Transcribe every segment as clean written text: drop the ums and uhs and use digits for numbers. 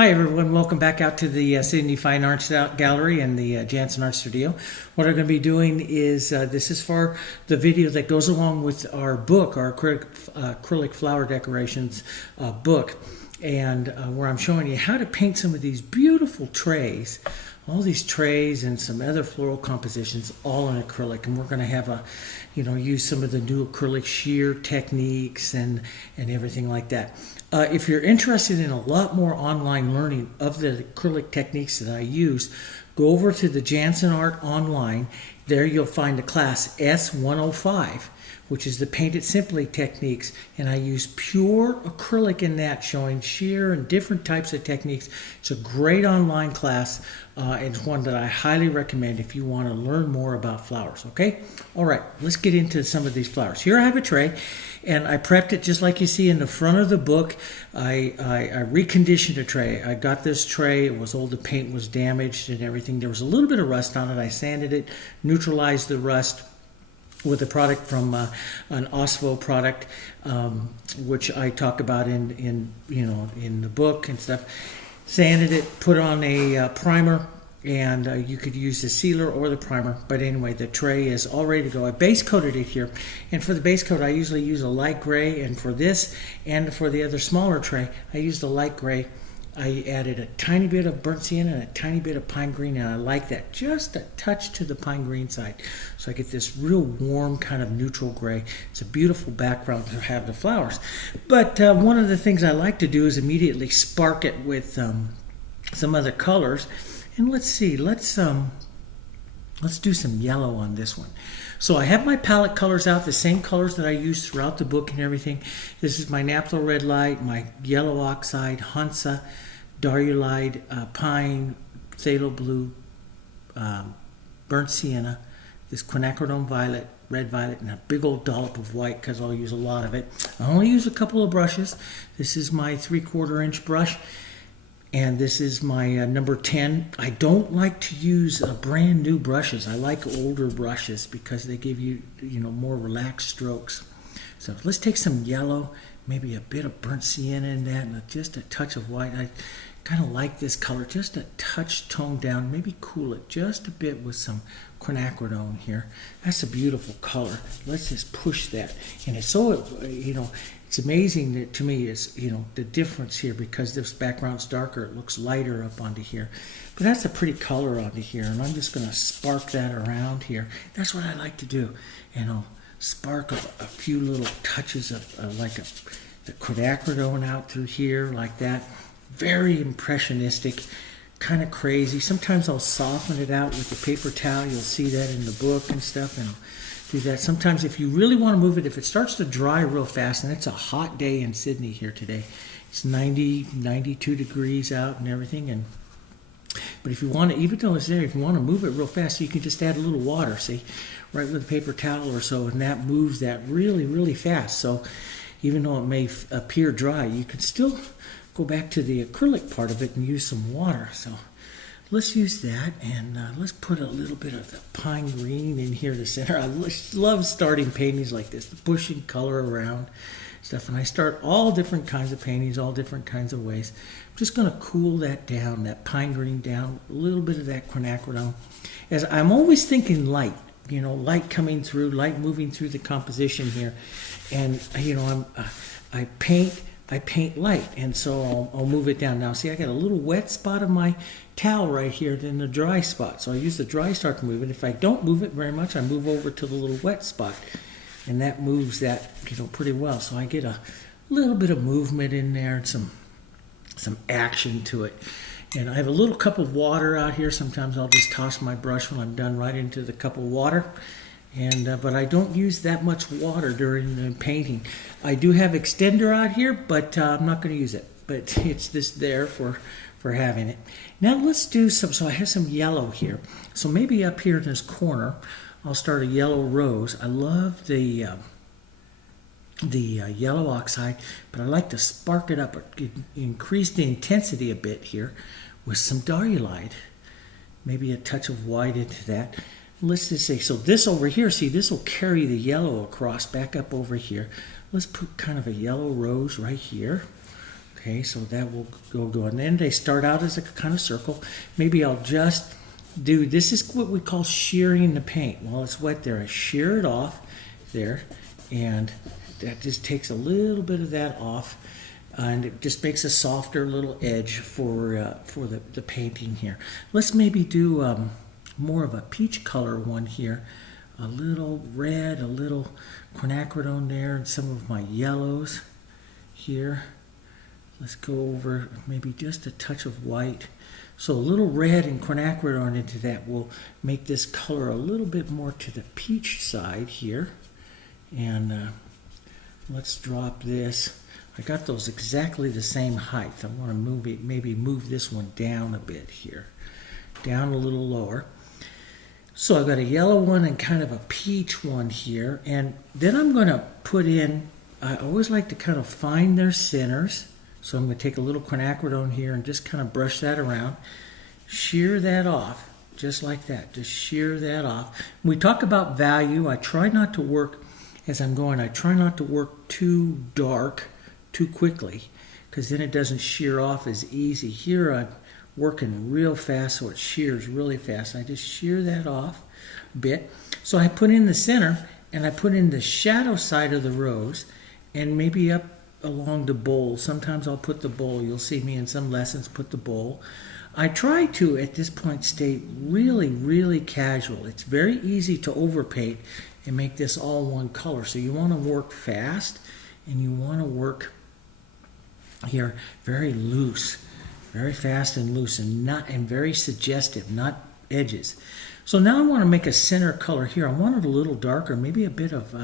Hi everyone, welcome back out to the Sydney Fine Arts Gallery and the Jansen Art Studio. What I'm going to be doing is, this is for the video that goes along with our book, our acrylic flower decorations book, and where I'm showing you how to paint some of these beautiful trays, all these trays and some other floral compositions all in acrylic. And we're going to have use some of the new acrylic shear techniques and everything like that. If you're interested in a lot more online learning of the acrylic techniques that I use, go over to the Jansen Art Online. There you'll find the class S105, which is the Paint It Simply techniques. And I use pure acrylic in that, showing shear and different types of techniques. It's a great online class. It's one that I highly recommend if you want to learn more about flowers, okay? All right, let's get into some of these flowers. Here I have a tray, and I prepped it just like you see in the front of the book. I reconditioned a tray. I got this tray. It was old. The paint was damaged and everything. There was a little bit of rust on it. I sanded it, neutralized the rust with a product from an Osvo product, which I talk about in the book and stuff. Sanded it, put on a primer, and you could use the sealer or the primer. But anyway, the tray is all ready to go. I base coated it here, and for the base coat, I usually use a light gray. And for this, and for the other smaller tray, I used a light gray. I added a tiny bit of burnt sienna and a tiny bit of pine green, and I like that, just a touch to the pine green side. So I get this real warm kind of neutral gray. It's a beautiful background to have the flowers. But one of the things I like to do is immediately spark it with some other colors. And let's see, let's do some yellow on this one. So I have my palette colors out, the same colors that I use throughout the book and everything. This is my Naphthol Red Light, my Yellow Oxide, Hansa, Diarylide, Pine, Phthalo Blue, Burnt Sienna, this Quinacridone Violet, Red Violet, and a big old dollop of white because I'll use a lot of it. I only use a couple of brushes. This is my 3/4 inch brush. And this is my number 10. I don't like to use brand new brushes. I like older brushes because they give you, more relaxed strokes. So let's take some yellow, maybe a bit of burnt sienna in that, and just a touch of white. I kind of like this color, just a touch toned down, maybe cool it just a bit with some quinacridone here. That's a beautiful color. Let's just push that. And it's so, it's amazing that to me is, the difference here, because this background's darker, it looks lighter up onto here. But that's a pretty color onto here, and I'm just going to spark that around here. That's what I like to do. And I'll spark a few little touches of like the quinacridone out through here like that. Very impressionistic, kind of crazy. Sometimes I'll soften it out with a paper towel. You'll see that in the book and stuff, and do that. Sometimes if you really want to move it, if it starts to dry real fast, and it's a hot day in Sydney here today, it's 90, 92 degrees out and everything, but if you want to, even though it's there, if you want to move it real fast, you can just add a little water, see, right with a paper towel or so, and that moves that really, really fast. So even though it may appear dry, you can still go back to the acrylic part of it and use some water. So let's use that, and let's put a little bit of the pine green in here to center. I love starting paintings like this, pushing color around stuff, and I start all different kinds of paintings, all different kinds of ways. I'm just going to cool that down, that pine green down, a little bit of that quinacridone. As I'm always thinking light, light coming through, light moving through the composition here, and I paint light, and so I'll move it down. Now see, I got a little wet spot of my towel right here, then the dry spot. So I use the dry start to move it. If I don't move it very much, I move over to the little wet spot, and that moves that pretty well. So I get a little bit of movement in there and some action to it. And I have a little cup of water out here. Sometimes I'll just toss my brush when I'm done right into the cup of water. And but I don't use that much water during the painting. I do have extender out here, but I'm not going to use it. But it's just there for having it. Now let's do some. So I have some yellow here. So maybe up here in this corner, I'll start a yellow rose. I love the yellow oxide, but I like to spark it up, increase the intensity a bit here with some Diarylide. Maybe a touch of white into that. Let's just say, so this over here, see, this will carry the yellow across back up over here. Let's put kind of a yellow rose right here. Okay, so that will go. And then they start out as a kind of circle. Maybe I'll just do, this is what we call shearing the paint. While it's wet there, I shear it off there, and that just takes a little bit of that off, and it just makes a softer little edge for the painting here. Let's maybe do more of a peach color one here. A little red, a little quinacridone there, and some of my yellows here. Let's go over maybe just a touch of white. So a little red and quinacridone into that will make this color a little bit more to the peach side here. And let's drop this. I got those exactly the same height. I want to move it, maybe move this one down a bit here. Down a little lower. So I've got a yellow one and kind of a peach one here. And then I'm going to put in, I always like to kind of find their centers. So I'm going to take a little quinacridone here and just kind of brush that around. Shear that off, just like that. Just shear that off. When we talk about value, I try not to work, as I'm going, I try not to work too dark too quickly, because then it doesn't shear off as easy. Here I'm working real fast, so it shears really fast. I just shear that off a bit. So I put in the center, and I put in the shadow side of the rose, and maybe up along the bowl. Sometimes I'll put the bowl. You'll see me in some lessons put the bowl. I try to, at this point, stay really, really casual. It's very easy to overpaint and make this all one color. So you want to work fast, and you want to work here very loose, very fast and loose, and very suggestive, not edges. So now I want to make a center color here. I want it a little darker, maybe a bit of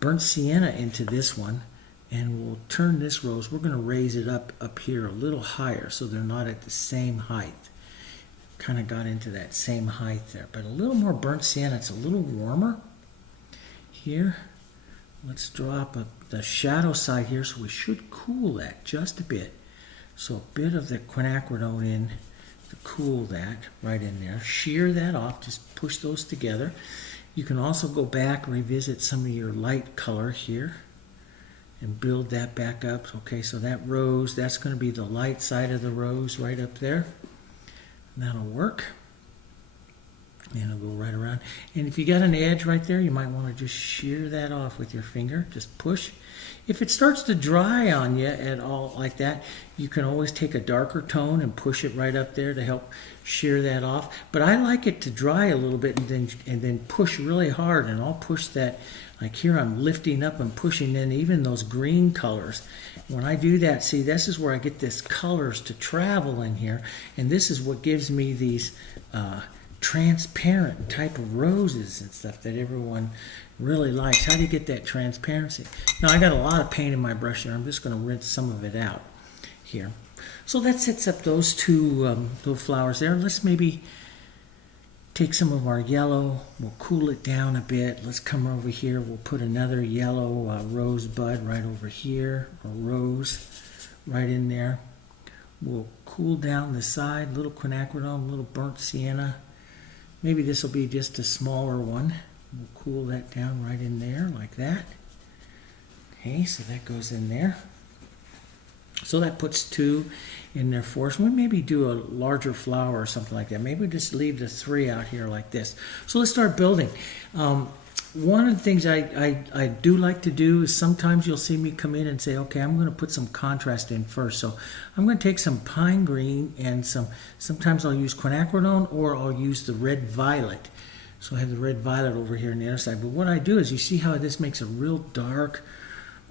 burnt sienna into this one. And we'll turn this rose, we're going to raise it up here a little higher so they're not at the same height. Kind of got into that same height there, but a little more burnt sienna. It's a little warmer here. Let's drop the shadow side here, so we should cool that just a bit. So a bit of the quinacridone in to cool that right in there. Shear that off, just push those together. You can also go back and revisit some of your light color here and build that back up. Okay, so that rose, that's going to be the light side of the rose right up there. And that'll work. And it'll go right around. And if you got an edge right there, you might want to just shear that off with your finger. Just push. If it starts to dry on you at all like that, you can always take a darker tone and push it right up there to help shear that off. But I like it to dry a little bit and then push really hard, and I'll push that. Like here I'm lifting up and pushing in even those green colors. When I do that, see, this is where I get this colors to travel in here, and this is what gives me these transparent type of roses and stuff that everyone really likes. How do you get that transparency? Now I got a lot of paint in my brush there. I'm just going to rinse some of it out here. So that sets up those two little flowers there. Let's maybe take some of our yellow. We'll cool it down a bit. Let's come over here. We'll put another yellow rose bud right over here, or rose right in there. We'll cool down the side, little quinacridone, little burnt sienna. Maybe this will be just a smaller one. We'll cool that down right in there like that. Okay, so that goes in there. So that puts two in there for us. We maybe do a larger flower or something like that. Maybe we just leave the three out here like this. So let's start building. One of the things I do like to do is sometimes you'll see me come in and say, okay, I'm going to put some contrast in first. So I'm going to take some pine green and sometimes I'll use quinacridone, or I'll use the red violet. So I have the red violet over here on the other side. But what I do is, you see how this makes a real dark,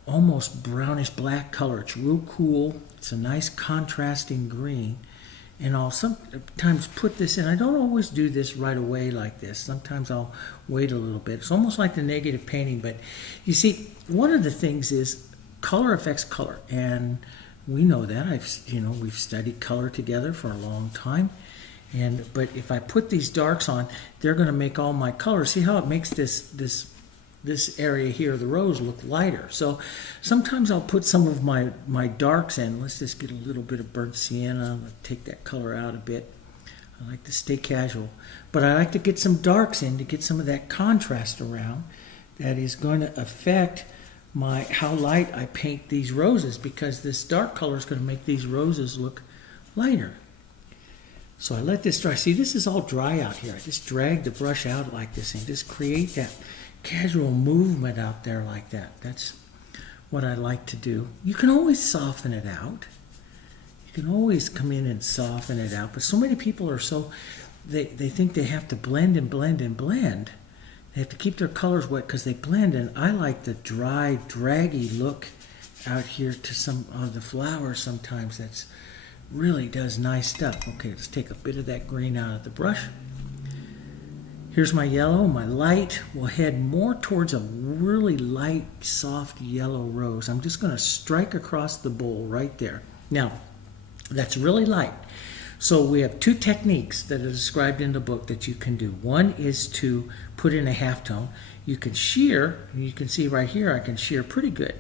almost brownish black color. It's real cool. It's a nice contrasting green. And I'll sometimes put this in. I don't always do this right away like this. Sometimes I'll wait a little bit. It's almost like the negative painting. But you see, one of the things is color affects color. And we know that. We've studied color together for a long time. But if I put these darks on, they're going to make all my colors. See how it makes this area here, the rose, look lighter. So sometimes I'll put some of my darks in. Let's just get a little bit of burnt sienna. Let's take that color out a bit. I like to stay casual. But I like to get some darks in to get some of that contrast around that is going to affect how light I paint these roses, because this dark color is going to make these roses look lighter. So I let this dry. See, this is all dry out here. I just drag the brush out like this and just create that casual movement out there like that. That's what I like to do. You can always soften it out. You can always come in and soften it out. But so many people are they think they have to blend and blend and blend. They have to keep their colors wet because they blend. And I like the dry, draggy look out here to some of the flowers sometimes. That's really does nice stuff. Okay, let's take a bit of that green out of the brush. Here's my yellow. My light will head more towards a really light, soft yellow rose. I'm just going to strike across the bowl right there. Now, that's really light. So we have two techniques that are described in the book that you can do. One is to put in a halftone. You can shear. You can see right here I can shear pretty good.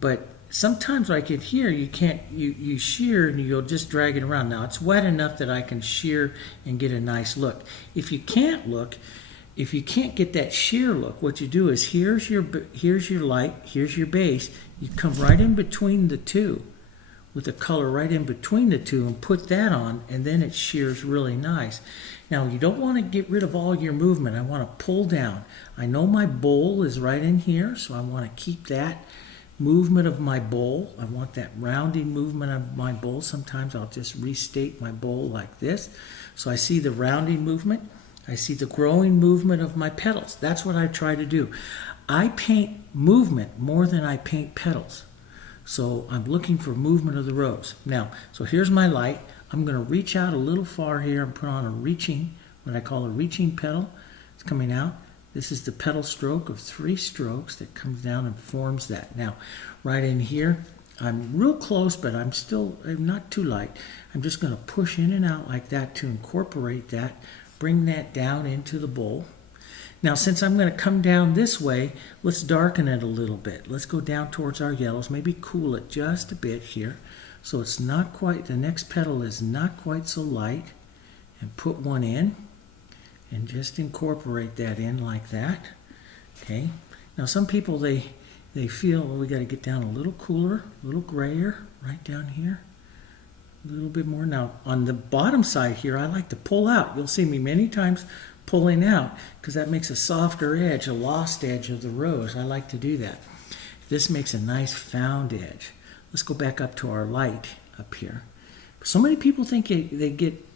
But sometimes like in here you can't, you shear and you'll just drag it around. Now it's wet enough that I can shear and get a nice look. If you can't get that shear look, what you do is here's your light, here's your base. You come right in between the two with the color right in between the two and put that on, and then it shears really nice. Now you don't want to get rid of all your movement. I want to pull down. I know my bowl is right in here, so I want to keep that movement of my bowl. I want that rounding movement of my bowl. Sometimes I'll just restate my bowl like this. So I see the rounding movement. I see the growing movement of my petals. That's what I try to do. I paint movement more than I paint petals. So I'm looking for movement of the rose. Now, so here's my light. I'm going to reach out a little far here and put on a reaching, what I call a reaching petal. It's coming out. This is the petal stroke of 3 strokes that comes down and forms that. Now, right in here, I'm real close, but I'm not too light. I'm just going to push in and out like that to incorporate that, bring that down into the bowl. Now, since I'm going to come down this way, let's darken it a little bit. Let's go down towards our yellows, maybe cool it just a bit here. So it's not quite, the next petal is not quite so light. And put one in. And just incorporate that in like that. Okay. Now some people they feel, well, we got to get down a little cooler, a little grayer, right down here. A little bit more. Now on the bottom side here, I like to pull out. You'll see me many times pulling out because that makes a softer edge, a lost edge of the rose. I like to do that. This makes a nice found edge. Let's go back up to our light up here. So many people think they get,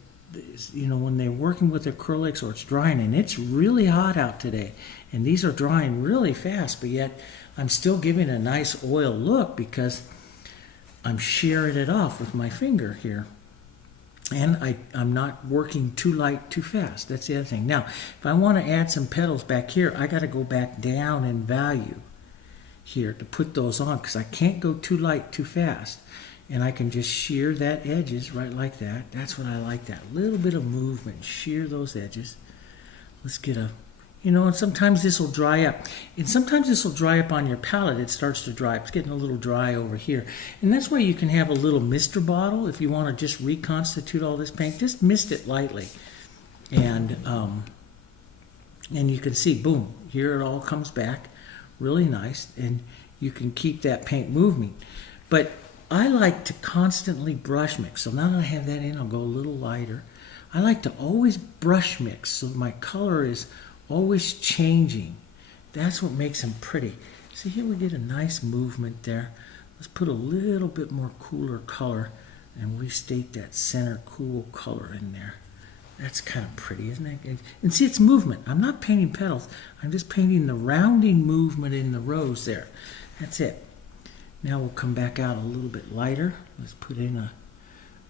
you know, when they're working with acrylics or it's drying, and it's really hot out today, and these are drying really fast, but yet I'm still giving a nice oil look because I'm shearing it off with my finger here. And I'm not working too light, too fast. That's the other thing. Now, if I want to add some petals back here, I got to go back down in value here to put those on because I can't go too light, too fast. And I can just shear that edges right like that. That's what I like, that little bit of movement. Shear those edges. Let's get a, you know, and sometimes this will dry up. And sometimes this will dry up on your palette. It starts to dry up. It's getting a little dry over here. And that's why you can have a little mister bottle if you want to just reconstitute all this paint. Just mist it lightly. And you can see, boom, here it all comes back really nice. And you can keep that paint moving. But I like to constantly brush mix. So now that I have that in, I'll go a little lighter. I like to always brush mix so my color is always changing. That's what makes them pretty. See, here we get a nice movement there. Let's put a little bit more cooler color and restate that center cool color in there. That's kind of pretty, isn't it? And see, it's movement. I'm not painting petals. I'm just painting the rounding movement in the rose there. That's it. Now we'll come back out a little bit lighter. Let's put in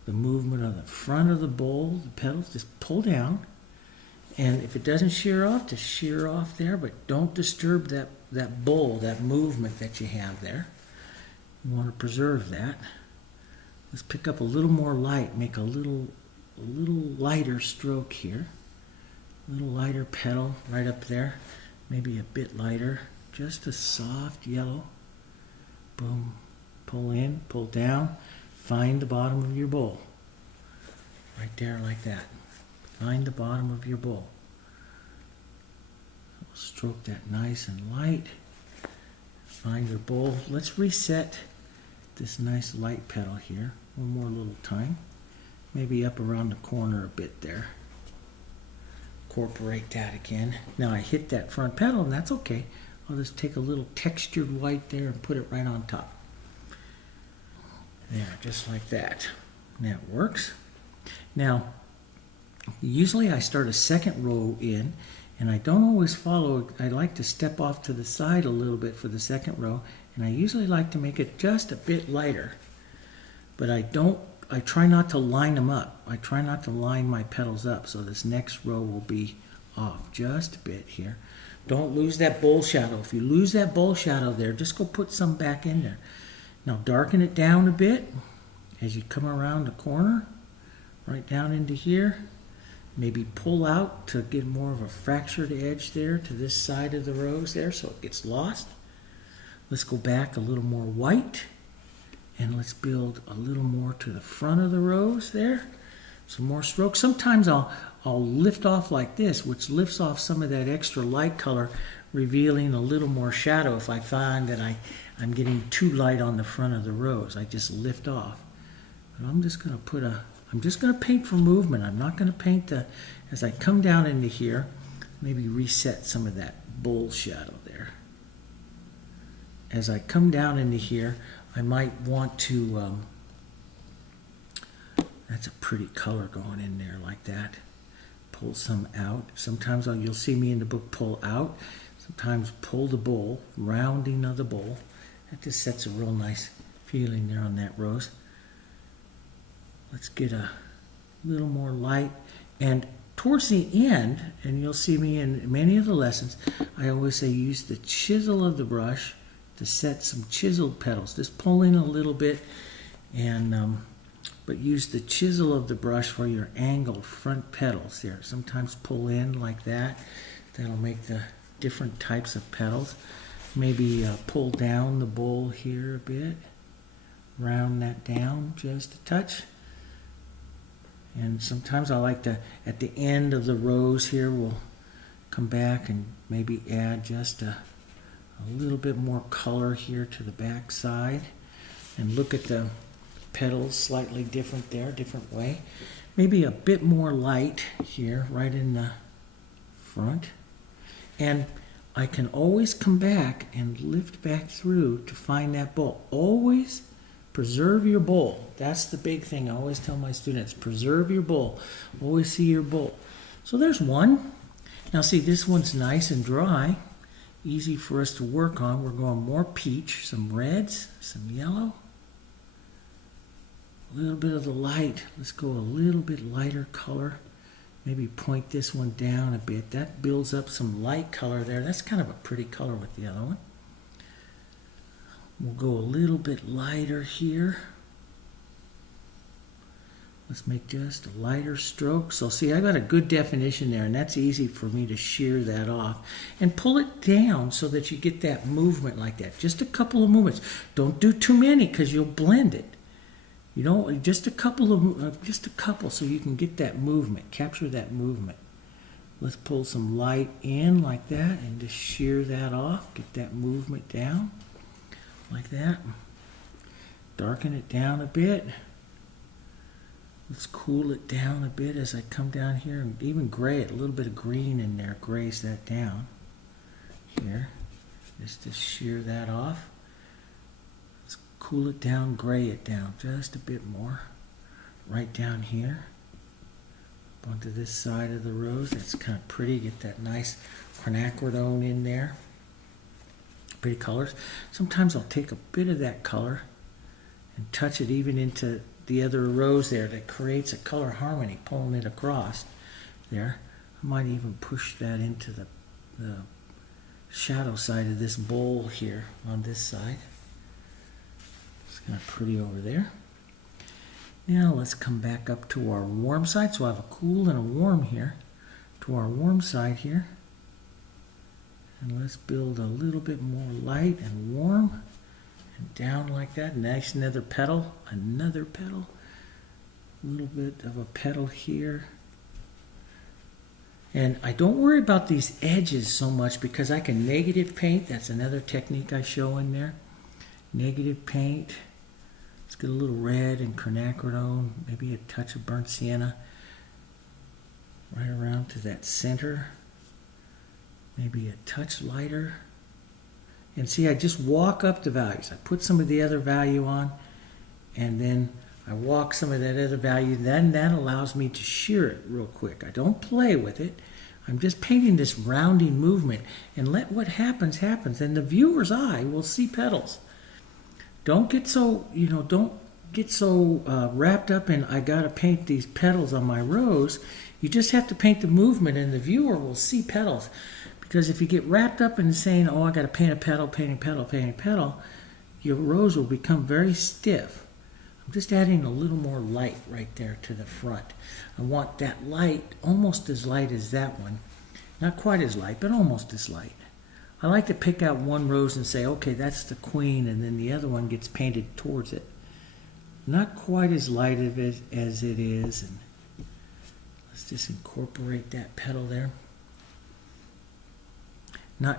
the movement on the front of the bowl, the petals. Just pull down. And if it doesn't shear off, just shear off there, but don't disturb that bowl, that movement that you have there. You want to preserve that. Let's pick up a little more light, make a little lighter stroke here. A little lighter petal right up there. Maybe a bit lighter. Just a soft yellow. Boom. Pull in, pull down. Find the bottom of your bowl. Right there like that. Find the bottom of your bowl. Stroke that nice and light. find your bowl. Let's reset this nice light petal here. One more little time. Maybe up around the corner a bit there. Incorporate that again. Now I hit that front petal, and that's okay. I'll just take a little textured white there and put it right on top. There, just like that. That works. Now, usually I start a second row in, and I don't always follow. I like to step off to the side a little bit for the second row, and I usually like to make it just a bit lighter. But I try not to line them up. I try not to line my petals up, so this next row will be off just a bit here. Don't lose that bowl shadow. If you lose that bowl shadow there, just go put some back in there. Now darken it down a bit as you come around the corner, right down into here. Maybe pull out to get more of a fractured edge there to this side of the rose there so it gets lost. Let's go back a little more white, and let's build a little more to the front of the rose there. Some more strokes. Sometimes I'll lift off like this, which lifts off some of that extra light color, revealing a little more shadow if I find that I'm getting too light on the front of the rose. I just lift off. But I'm just going to paint for movement. I'm not going to paint as I come down into here, maybe reset some of that bowl shadow there. As I come down into here, I might want to, that's a pretty color going in there like that. Pull some out. Sometimes you'll see me in the book pull out. Sometimes pull the bowl, rounding of the bowl. That just sets a real nice feeling there on that rose. Let's get a little more light. And towards the end, and you'll see me in many of the lessons, I always say use the chisel of the brush to set some chiseled petals. Just pull in a little bit, and but use the chisel of the brush for your angled front petals there. Sometimes pull in like that. That'll make the different types of petals. Maybe pull down the bowl here a bit. Round that down just a touch. And sometimes I like to, at the end of the rose here, we'll come back and maybe add just a little bit more color here to the back side. And look at the petals slightly different there, different way. Maybe a bit more light here, right in the front. And I can always come back and lift back through to find that bowl. Always preserve your bowl. That's the big thing I always tell my students. Preserve your bowl. Always see your bowl. So there's one. Now see, this one's nice and dry. Easy for us to work on. We're going more peach, some reds, some yellow. A little bit of the light. Let's go a little bit lighter color. Maybe point this one down a bit. That builds up some light color there. That's kind of a pretty color with the other one. We'll go a little bit lighter here. Let's make just a lighter stroke. So see, I got a good definition there, and that's easy for me to shear that off. And pull it down so that you get that movement like that. Just a couple of movements. Don't do too many because you'll blend it. You know, just a couple so you can get that movement, capture that movement. Let's pull some light in like that and just shear that off, get that movement down like that. Darken it down a bit. Let's cool it down a bit as I come down here and even gray it, a little bit of green in there, grays that down here. Just to shear that off. Cool it down, gray it down just a bit more. Right down here. Onto this side of the rose. That's kind of pretty. Get that nice quinacridone in there. Pretty colors. Sometimes I'll take a bit of that color and touch it even into the other rose there. That creates a color harmony, pulling it across there. I might even push that into the shadow side of this bowl here on this side. Kind of pretty over there. Now let's come back up to our warm side. So I have a cool and a warm here. To our warm side here. And let's build a little bit more light and warm. And down like that. Nice another petal. Another petal. A little bit of a petal here. And I don't worry about these edges so much because I can negative paint. That's another technique I show in there. Negative paint. Let's get a little red and quinacridone, maybe a touch of burnt sienna. Right around to that center. Maybe a touch lighter. And see, I just walk up the values. I put some of the other value on, and then I walk some of that other value. Then that allows me to shear it real quick. I don't play with it. I'm just painting this rounding movement, and let what happens happens. And the viewer's eye will see petals. Don't get so, don't get so wrapped up in I gotta paint these petals on my rose. You just have to paint the movement, and the viewer will see petals. Because if you get wrapped up in saying, oh, I got to paint a petal, paint a petal, paint a petal, your rose will become very stiff. I'm just adding a little more light right there to the front. I want that light almost as light as that one. Not quite as light, but almost as light. I like to pick out one rose and say, okay, that's the queen, and then the other one gets painted towards it. Not quite as light of it as it is. And let's just incorporate that petal there.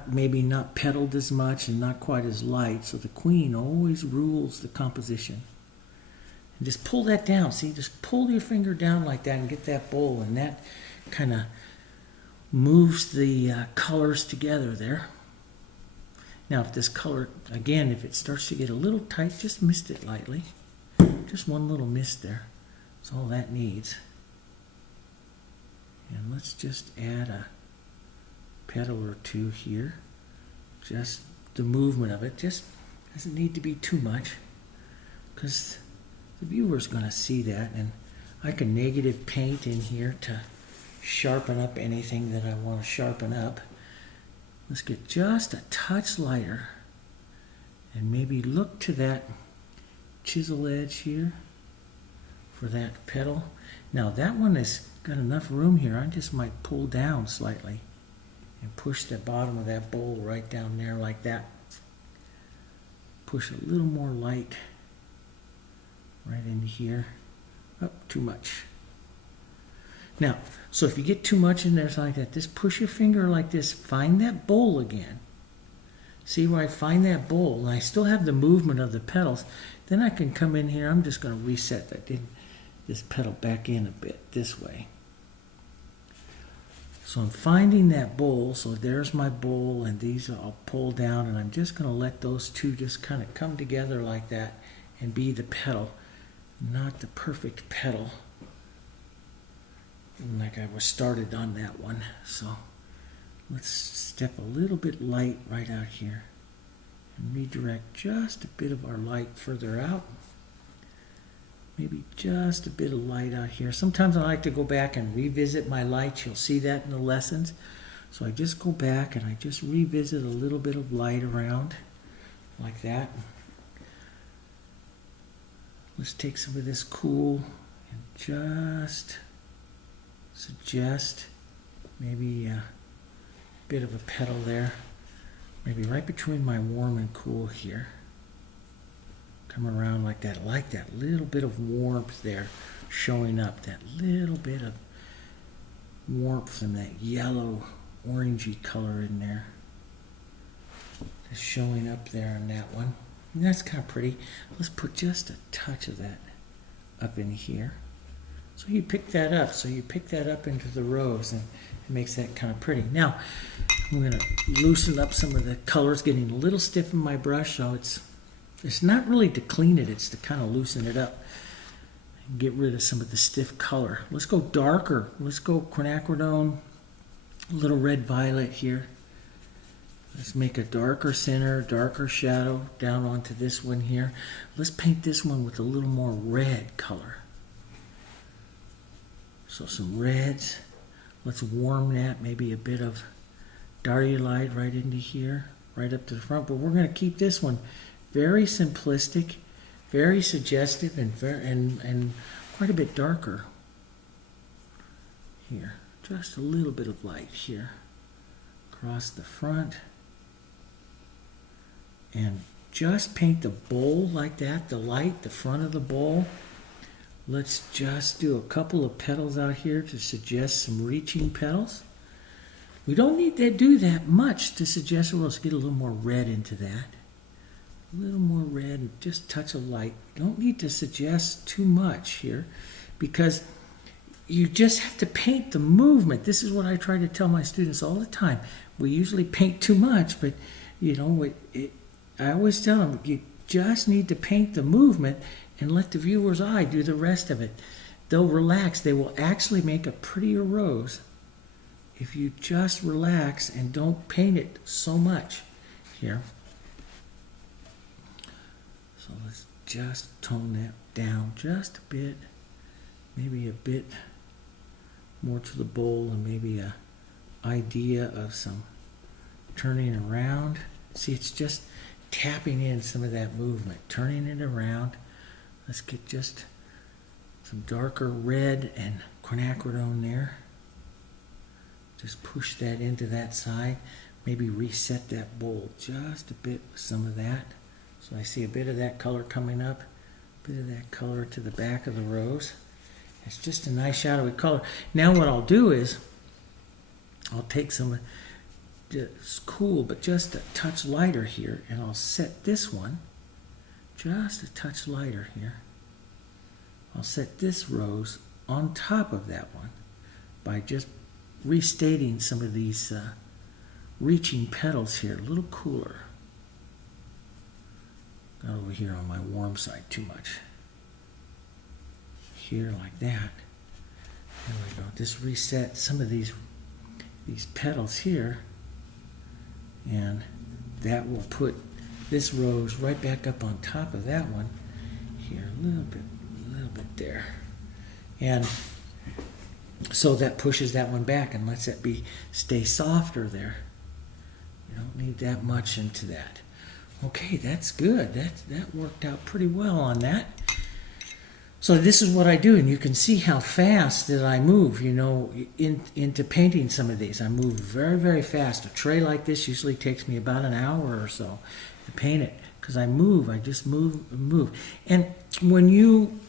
Maybe not petaled as much and not quite as light, so the queen always rules the composition. And just pull that down. See, just pull your finger down like that and get that bowl, and that kind of moves the colors together there. Now, if this color, again, if it starts to get a little tight, just mist it lightly. Just one little mist there. That's all that needs. And let's just add a petal or two here. Just the movement of it just doesn't need to be too much, because the viewer's going to see that. And I can negative paint in here to sharpen up anything that I want to sharpen up. Let's get just a touch lighter and maybe look to that chisel edge here for that petal. Now that one has got enough room here. I just might pull down slightly and push the bottom of that bowl right down there like that. Push a little more light right into here. Oh, too much. Now, so if you get too much in there like that, just push your finger like this, find that bowl again. See where I find that bowl, and I still have the movement of the petals. Then I can come in here, I'm just going to reset this petal back in a bit this way. So I'm finding that bowl, so there's my bowl, and these I'll pull down, and I'm just going to let those two just kind of come together like that and be the petal, not the perfect petal like I was started on that one. So let's step a little bit light right out here and redirect just a bit of our light further out. Maybe just a bit of light out here. Sometimes I like to go back and revisit my lights. You'll see that in the lessons. So I just go back and I just revisit a little bit of light around like that. Let's take some of this cool and just suggest maybe a bit of a petal there. Maybe right between my warm and cool here. Come around like that. I like that little bit of warmth there showing up. That little bit of warmth and that yellow, orangey color in there. Just showing up there on that one. And that's kind of pretty. Let's put just a touch of that up in here. So you pick that up. So you pick that up into the rose, and it makes that kind of pretty. Now, I'm going to loosen up some of the colors, getting a little stiff in my brush, so it's not really to clean it, it's to kind of loosen it up and get rid of some of the stiff color. Let's go darker. Let's go Quinacridone, a little red violet here. Let's make a darker center, darker shadow down onto this one here. Let's paint this one with a little more red color. So some reds. Let's warm that, maybe a bit of Diarylide right into here, right up to the front. But we're going to keep this one very simplistic, very suggestive, and quite a bit darker here. Just a little bit of light here across the front. And just paint the bowl like that, the light, the front of the bowl. Let's just do a couple of petals out here to suggest some reaching petals. We don't need to do that much to suggest, well, let's get a little more red into that. A little more red and just touch of light. You don't need to suggest too much here because you just have to paint the movement. This is what I try to tell my students all the time. We usually paint too much, but you know, I always tell them, you just need to paint the movement and let the viewer's eye do the rest of it. They'll relax. They will actually make a prettier rose if you just relax and don't paint it so much here. So let's just tone that down just a bit, maybe a bit more to the bowl, and maybe a idea of some turning around. See, it's just tapping in some of that movement, turning it around. Let's get just some darker red and quinacridone there. Just push that into that side. Maybe reset that bowl just a bit with some of that. So I see a bit of that color coming up, a bit of that color to the back of the rose. It's just a nice shadowy color. Now what I'll do is I'll take some, just cool, but just a touch lighter here, and I'll set this one just a touch lighter here. I'll set this rose on top of that one by just restating some of these reaching petals here, a little cooler. Got over here on my warm side too much. Here like that. There we go. Just reset some of these petals here, and that will put this rose right back up on top of that one here, a little bit there, and so that pushes that one back and lets it stay softer there. You don't need that much into that. Okay, that's good. That worked out pretty well on that. So this is what I do, and you can see how fast that I move, you know, into painting some of these. I move very, very fast. A tray like this usually takes me about an hour or so to paint it, because I just move. And when you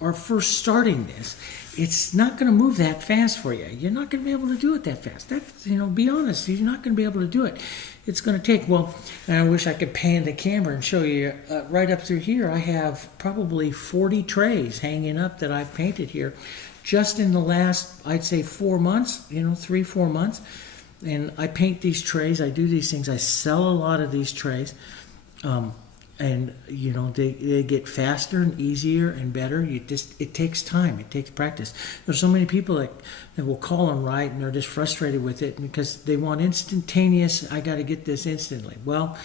are first starting this, it's not going to move that fast for you. You're not going to be able to do it that fast. That's, you know, be honest, you're not going to be able to do it. It's going to take, well, and I wish I could pan the camera and show you right up through here. I have probably 40 trays hanging up that I've painted here just in the last, I'd say 4 months, you know, 3-4 months. And I paint these trays, I do these things, I sell a lot of these trays. And you know, they get faster and easier and better. It takes time, it takes practice. There's so many people that will call and write, and they're just frustrated with it because they want instantaneous. I got to get this instantly. Well,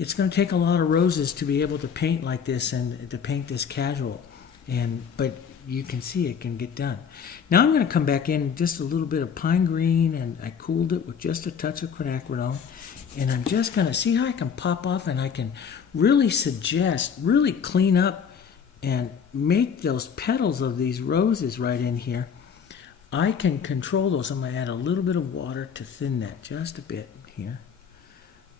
it's going to take a lot of roses to be able to paint like this and to paint this casual. But you can see it can get done. Now I'm going to come back in just a little bit of pine green, and I cooled it with just a touch of quinacridone. And I'm just going to see how I can pop off, and I can really suggest, really clean up and make those petals of these roses right in here. I can control those. I'm going to add a little bit of water to thin that just a bit here.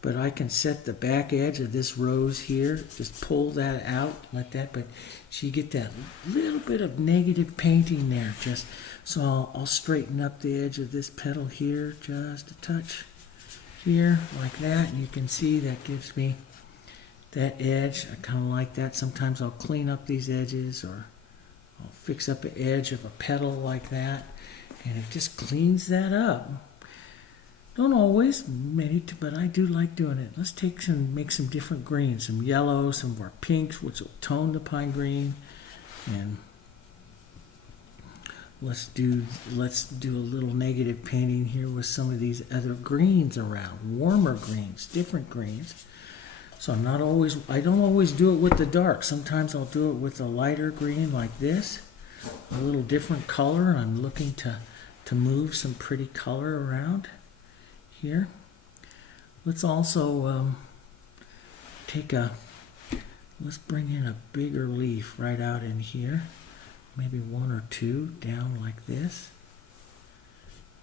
But I can set the back edge of this rose here, just pull that out like that. But so you get that little bit of negative painting there. Just so I'll straighten up the edge of this petal here just a touch. Here, like that, and you can see that gives me that edge. I kind of like that. Sometimes I'll clean up these edges, or I'll fix up the edge of a petal like that, and it just cleans that up. Don't always, but I do like doing it. Let's make some different greens, some yellows, some of our pinks, which will tone the pine green, and let's do a little negative painting here with some of these other greens around, warmer greens, different greens. So I don't always do it with the dark. Sometimes I'll do it with a lighter green like this, a little different color, and I'm looking to move some pretty color around here. Let's also let's bring in a bigger leaf right out in here. Maybe 1 or 2 down like this.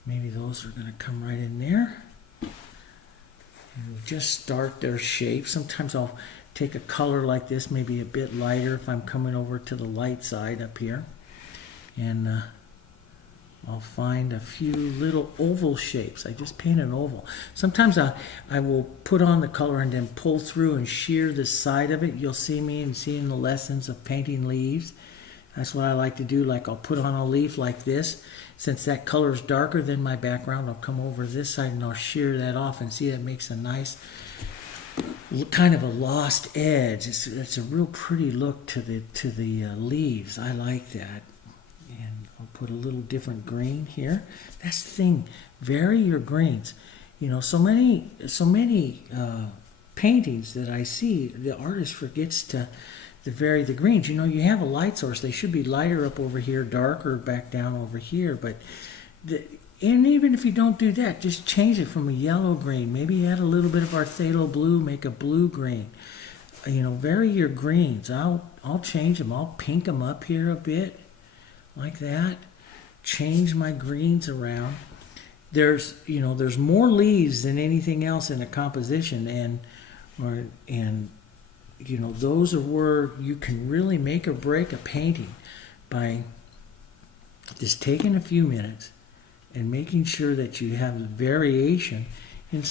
Maybe those are going to come right in there. And we just start their shape. Sometimes I'll take a color like this, maybe a bit lighter if I'm coming over to the light side up here. And I'll find a few little oval shapes. I just paint an oval. Sometimes I will put on the color and then pull through and shear the side of it. You'll see me and see in the lessons of painting leaves. That's what I like to do. Like I'll put on a leaf like this. Since that color is darker than my background, I'll come over this side and I'll shear that off, and see that makes a nice kind of a lost edge. It's a real pretty look to the leaves. I like that. And I'll put a little different green here. That's the thing. Vary your greens. You know, so many paintings that I see, the artist forgets to vary the greens. You know, you have a light source. They should be lighter up over here, darker back down over here. But and even if you don't do that, just change it from a yellow green. Maybe add a little bit of our Phthalo Blue, make a blue green. You know, vary your greens. I'll change them. I'll pink them up here a bit, like that. Change my greens around. There's more leaves than anything else in a composition, and you know, those are where you can really make or break a painting by just taking a few minutes and making sure that you have variation in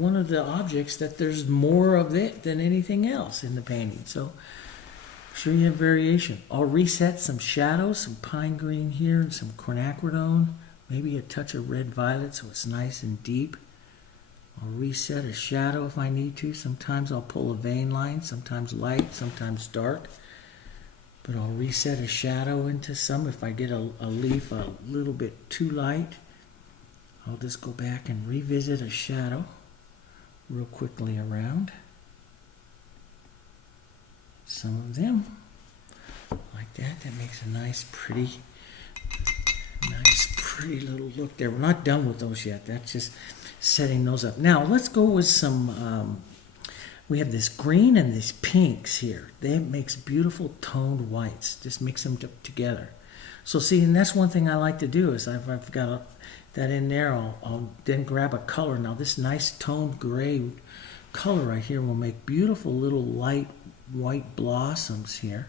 one of the objects, that there's more of it than anything else in the painting. So sure you have variation. I'll reset some shadows, some pine green here and some quinacridone, maybe a touch of red violet so it's nice and deep. I'll reset a shadow if I need to. Sometimes I'll pull a vein line, sometimes light, sometimes dark. But I'll reset a shadow into some. If I get a leaf a little bit too light, I'll just go back and revisit a shadow real quickly around. Some of them, like that. That makes a nice pretty little look there. We're not done with those yet. That's just setting those up. Now let's go with some, we have this green and these pinks here. That makes beautiful toned whites. Just mix them together. So see, and that's one thing I like to do is I've got that in there. I'll then grab a color. Now this nice toned gray color right here will make beautiful little light white blossoms here.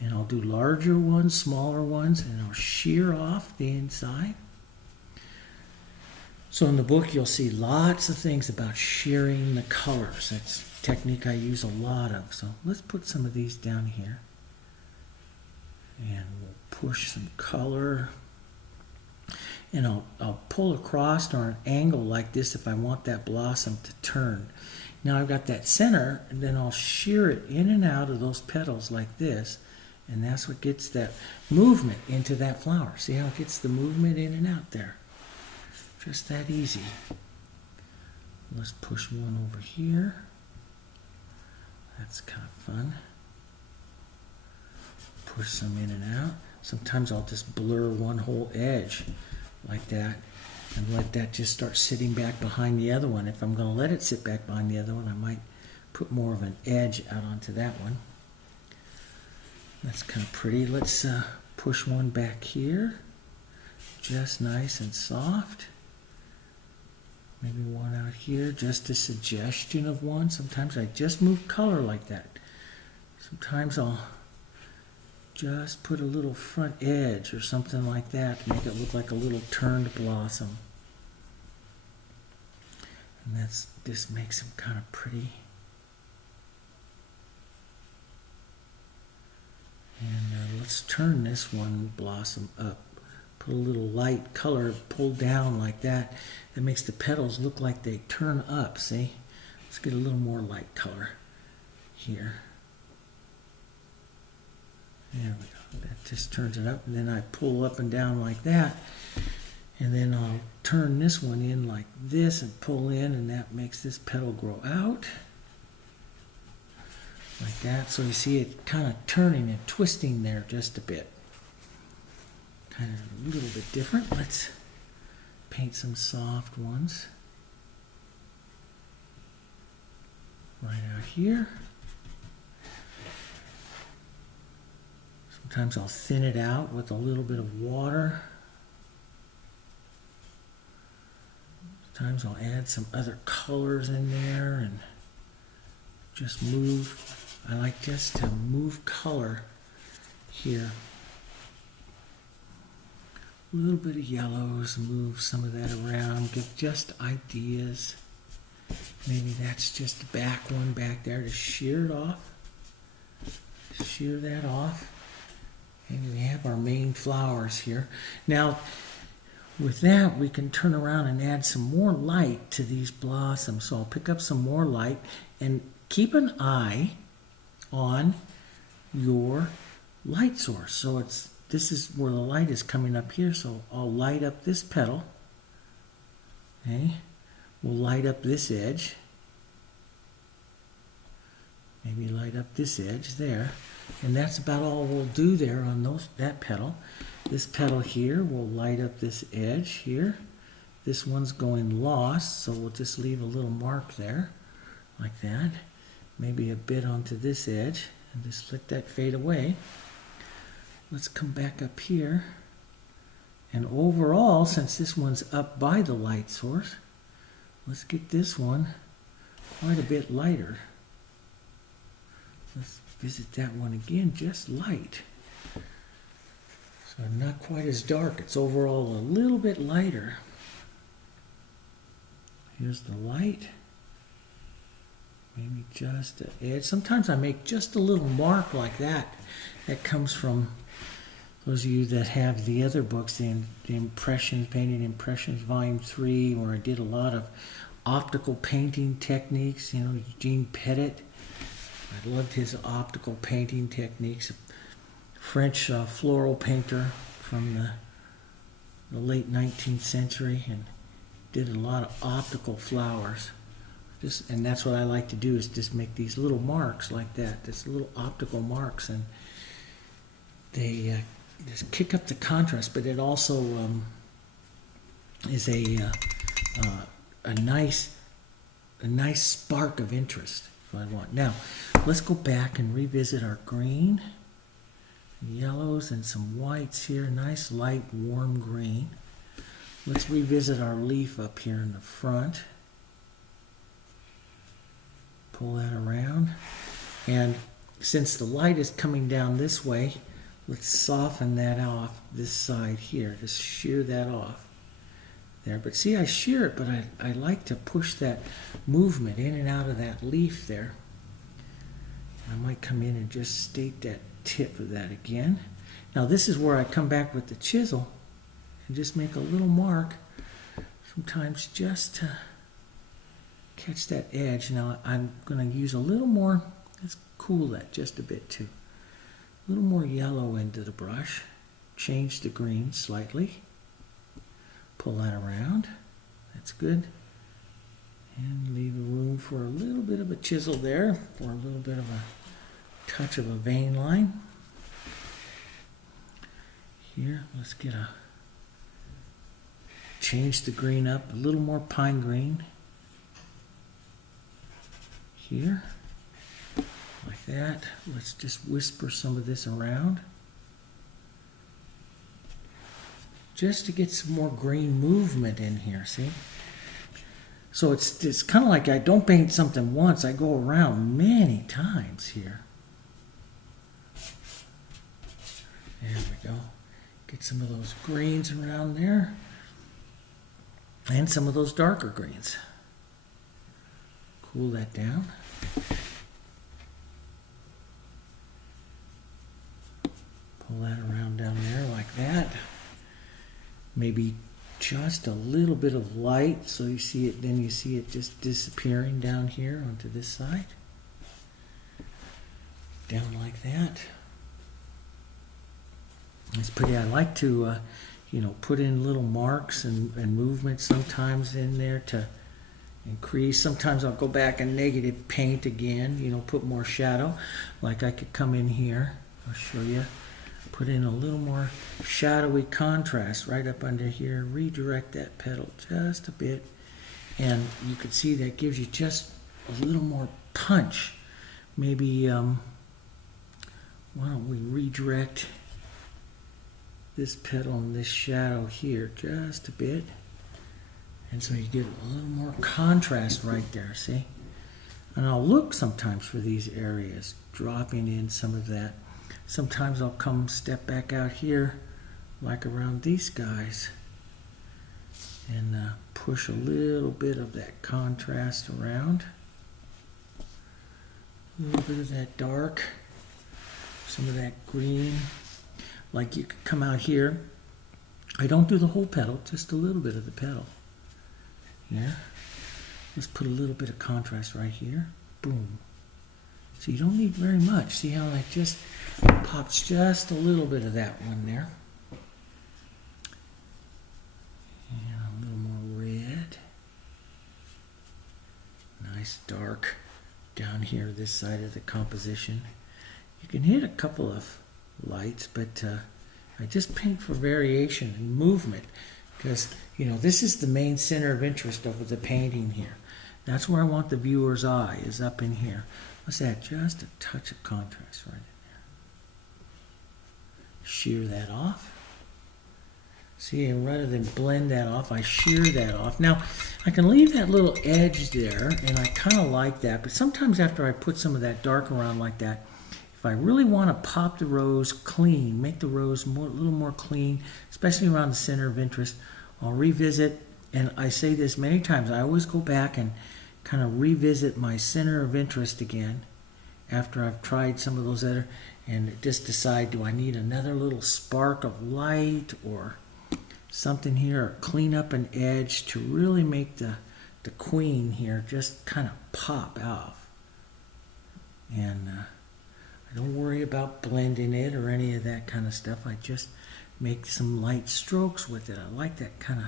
And I'll do larger ones, smaller ones, and I'll shear off the inside. So in the book you'll see lots of things about shearing the colors. That's a technique I use a lot of. So let's put some of these down here. And we'll push some color. And I'll pull across or an angle like this if I want that blossom to turn. Now I've got that center, and then I'll shear it in and out of those petals like this. And that's what gets that movement into that flower. See how it gets the movement in and out there? Just that easy. Let's push one over here. That's kind of fun. Push some in and out. Sometimes I'll just blur one whole edge like that and let that just start sitting back behind the other one. If I'm going to let it sit back behind the other one, I might put more of an edge out onto that one. That's kind of pretty. Let's push one back here. Just nice and soft. Maybe one out here. Just a suggestion of one. Sometimes I just move color like that. Sometimes I'll just put a little front edge or something like that to make it look like a little turned blossom. And this makes them kind of pretty. And let's turn this one blossom up. Put a little light color pulled down like that. That makes the petals look like they turn up, see? Let's get a little more light color here. There we go. That just turns it up. And then I pull up and down like that. And then I'll turn this one in like this and pull in, and that makes this petal grow out. Like that. So you see it kind of turning and twisting there just a bit. Kind of a little bit different. Let's paint some soft ones. Right out here. Sometimes I'll thin it out with a little bit of water. Sometimes I'll add some other colors in there and just move. I like just to move color here A little bit of yellows, move some of that around, give just ideas. Maybe that's just the back one back there to shear it off. Shear that off. And we have our main flowers here. Now, with that, we can turn around and add some more light to these blossoms. So I'll pick up some more light and keep an eye on your light source. So this is where the light is coming up here. So I'll light up this petal. Okay. We'll light up this edge. Maybe light up this edge there. And that's about all we'll do there on that petal. This petal here will light up this edge here. This one's going lost, so we'll just leave a little mark there, like that. Maybe a bit onto this edge, and just let that fade away. Let's come back up here. And overall, since this one's up by the light source, let's get this one quite a bit lighter. Let's visit that one again, just light. So not quite as dark. It's overall a little bit lighter. Here's the light. Maybe just an edge. Sometimes I make just a little mark like that. That comes from those of you that have the other books, the Impressions, Painted Impressions, Volume 3, where I did a lot of optical painting techniques. You know, Eugene Pettit. I loved his optical painting techniques. French floral painter from the late 19th century, and did a lot of optical flowers. And that's what I like to do, is just make these little marks like that, just little optical marks, and they just kick up the contrast. But it also is a nice spark of interest. What I want. Now, let's go back and revisit our green, yellows, and some whites here. Nice light, warm green. Let's revisit our leaf up here in the front. Pull that around. And since the light is coming down this way, let's soften that off this side here. Just shear that off there. But see, I shear it, but I like to push that movement in and out of that leaf there. I might come in and just state that tip of that again. Now this is where I come back with the chisel and just make a little mark, sometimes just to catch that edge. Now I'm going to use a little more, let's cool that just a bit too. A little more yellow into the brush, change the green slightly. Pull that around. That's good. And leave a room for a little bit of a chisel there, for a little bit of a touch of a vein line. Here, let's get change the green up, a little more pine green. Here, like that. Let's just whisper some of this around, just to get some more green movement in here, see? So it's kind of like I don't paint something once, I go around many times here. There we go. Get some of those greens around there. And some of those darker greens. Cool that down. Pull that around down there like that. Maybe just a little bit of light, so you see it, then you see it just disappearing down here onto this side. Down like that. It's pretty. I like to, put in little marks and movement sometimes in there to increase. Sometimes I'll go back and negative paint again, put more shadow. Like I could come in here, I'll show you. Put in a little more shadowy contrast right up under here. Redirect that petal just a bit. And you can see that gives you just a little more punch. Maybe, why don't we redirect this petal and this shadow here just a bit. And so you get a little more contrast right there, see? And I'll look sometimes for these areas, dropping in some of that. Sometimes I'll come step back out here like around these guys, and push a little bit of that contrast around. A little bit of that dark, some of that green. Like you could come out here. I don't do the whole petal, just a little bit of the petal. Yeah. Let's put a little bit of contrast right here. Boom. So you don't need very much. See how that just pops just a little bit of that one there. And a little more red. Nice dark down here, this side of the composition. You can hit a couple of lights, but I just paint for variation and movement because, you know, this is the main center of interest of the painting here. That's where I want the viewer's eye, is up in here. Let's add just a touch of contrast right in there. Shear that off. See, and rather than blend that off, I shear that off. Now, I can leave that little edge there, and I kind of like that, but sometimes after I put some of that dark around like that, if I really want to pop the rose clean, make the rose a little more clean, especially around the center of interest, I'll revisit, and I say this many times, I always go back and kind of revisit my center of interest again after I've tried some of those other, and just decide, do I need another little spark of light or something here, or clean up an edge to really make the queen here just kind of pop out. And I don't worry about blending it or any of that kind of stuff. I just make some light strokes with it. I like that kind of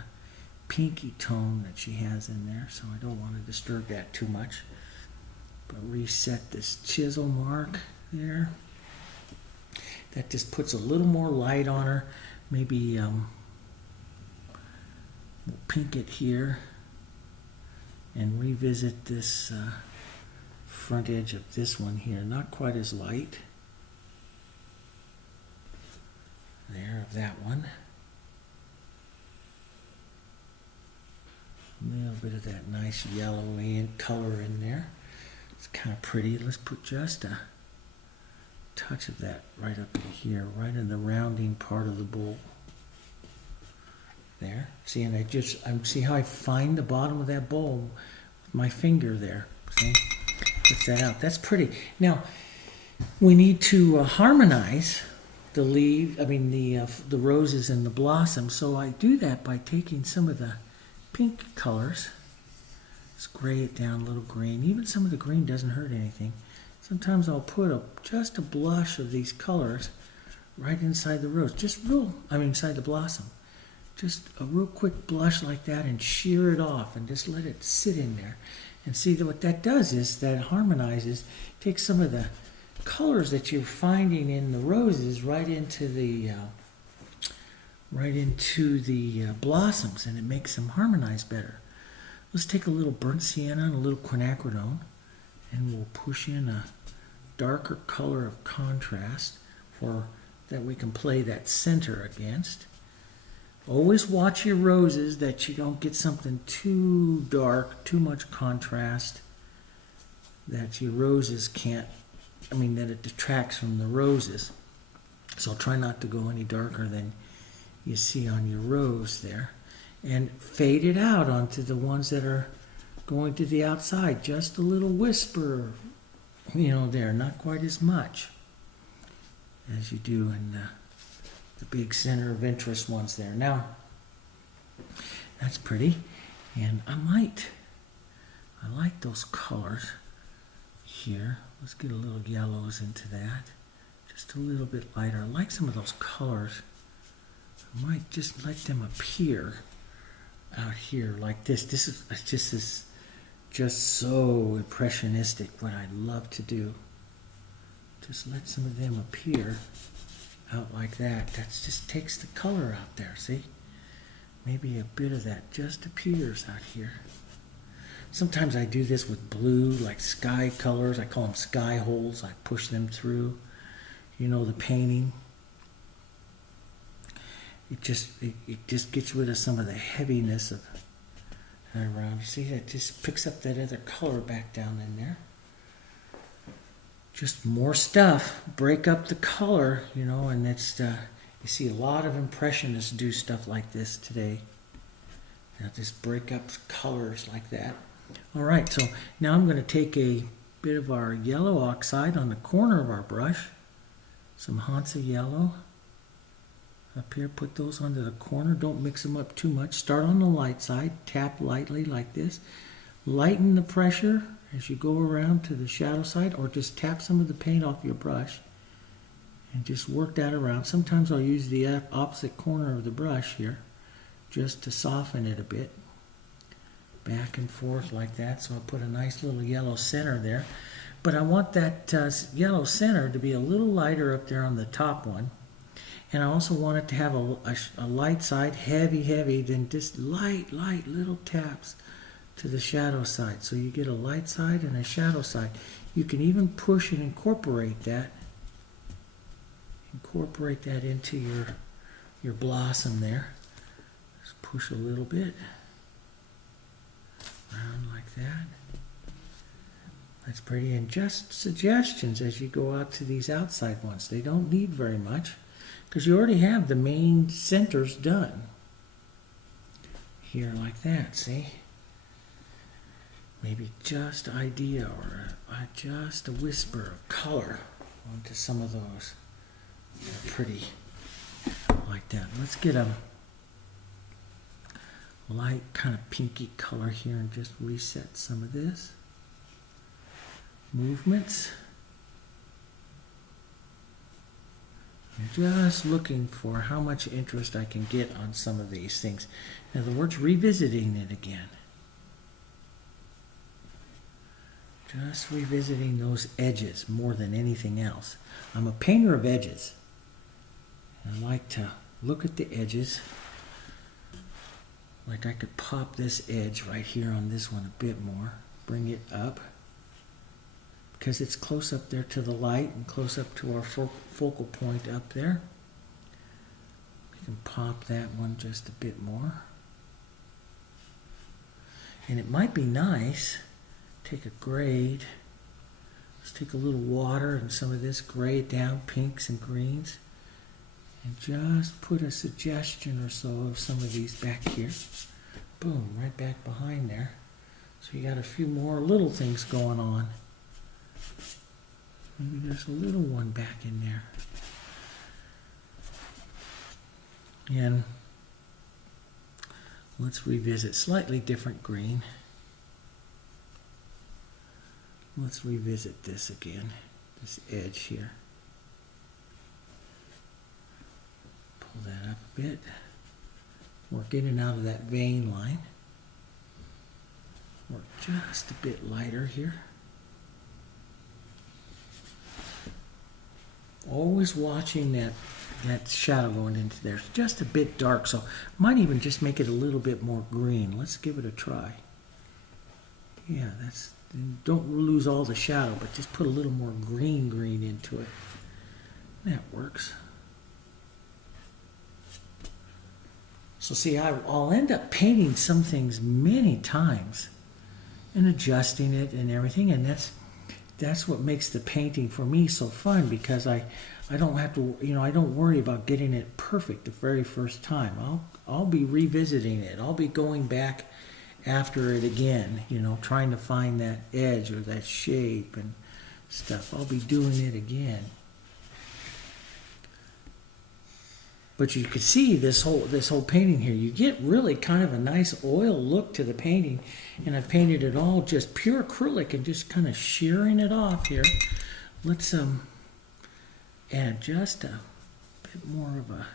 pinky tone that she has in there, so I don't want to disturb that too much. But reset this chisel mark there. That just puts a little more light on her. Maybe we'll pink it here and revisit this front edge of this one here. Not quite as light. There, of that one. A little bit of that nice yellowy color in there. It's kind of pretty. Let's put just a touch of that right up in here, right in the rounding part of the bowl. There. See, and I see how I find the bottom of that bowl with my finger there. See? Puts that out. That's pretty. Now, we need to harmonize the the roses and the blossoms. So I do that by taking some of the pink colors. Let's gray it down a little green. Even some of the green doesn't hurt anything. Sometimes I'll put just a blush of these colors right inside the rose. Inside the blossom. Just a real quick blush like that and shear it off and just let it sit in there. And see that what that does is that harmonizes, takes some of the colors that you're finding in the roses right into the blossoms, and it makes them harmonize better. Let's take a little burnt sienna and a little quinacridone, and we'll push in a darker color of contrast for that we can play that center against. Always watch your roses that you don't get something too dark, too much contrast, that your roses that it detracts from the roses. So try not to go any darker than you see on your rose there. And fade it out onto the ones that are going to the outside. Just a little whisper, there, not quite as much as you do in the big center of interest ones there. Now, that's pretty. And I like those colors here. Let's get a little yellows into that. Just a little bit lighter. I like some of those colors. I might just let them appear out here like this. This is just so impressionistic, what I love to do. Just let some of them appear out like that. That just takes the color out there, see? Maybe a bit of that just appears out here. Sometimes I do this with blue, like sky colors. I call them sky holes. I push them through, the painting. It just gets rid of some of the heaviness of around. You see, that just picks up that other color back down in there. Just more stuff. Break up the color, and You see a lot of impressionists do stuff like this today. Now just break up colors like that. All right, so now I'm going to take a bit of our yellow oxide on the corner of our brush. Some Hansa Yellow up here. Put those onto the corner. Don't mix them up too much. Start on the light side. Tap lightly like this. Lighten the pressure as you go around to the shadow side, or just tap some of the paint off your brush and just work that around. Sometimes I'll use the opposite corner of the brush here just to soften it a bit. Back and forth like that. So I'll put a nice little yellow center there. But I want that yellow center to be a little lighter up there on the top one. And I also want it to have a light side, heavy, then just light little taps to the shadow side. So you get a light side and a shadow side. You can even push and incorporate that. Incorporate that into your blossom there. Just push a little bit. Around like that. That's pretty. And just suggestions as you go out to these outside ones. They don't need very much because you already have the main centers done. Here like that, see? Maybe just idea or just a whisper of color onto some of those. They're pretty like that. Let's get a light kind of pinky color here and just reset some of this. Movements. I'm just looking for how much interest I can get on some of these things. In other words, revisiting it again. Just revisiting those edges more than anything else. I'm a painter of edges. I like to look at the edges. Like I could pop this edge right here on this one a bit more. Bring it up. Because it's close up there to the light and close up to our focal point up there. We can pop that one just a bit more. And it might be nice, take a grade. Let's take a little water and some of this, gray it down, pinks and greens. And just put a suggestion or so of some of these back here. Boom, right back behind there. So you got a few more little things going on. Maybe there's a little one back in there. And let's revisit slightly different green. Let's revisit this again, this edge here. Pull that up a bit. Work in and out of that vein line. Work just a bit lighter here. Always watching that shadow going into there. It's just a bit dark, so might even just make it a little bit more green. Let's give it a try. Yeah, don't lose all the shadow, but just put a little more green into it. That works. So see, I'll end up painting some things many times and adjusting it and everything, and that's what makes the painting for me so fun, because I don't have to, I don't worry about getting it perfect the very first time. I'll be revisiting it. I'll be going back after it again, trying to find that edge or that shape and stuff. I'll be doing it again. But you can see this whole painting here. You get really kind of a nice oil look to the painting, and I've painted it all just pure acrylic and just kind of shearing it off here. Let's add just a bit more of a,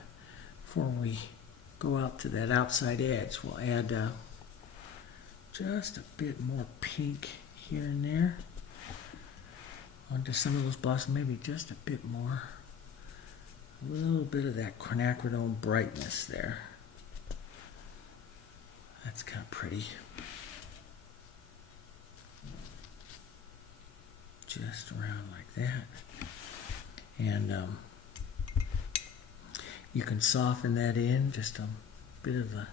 before we go out to that outside edge, we'll add just a bit more pink here and there onto some of those blossoms, maybe just a bit more. A little bit of that quinacridone brightness there. That's kind of pretty. Just around like that. And you can soften that in, just a bit of a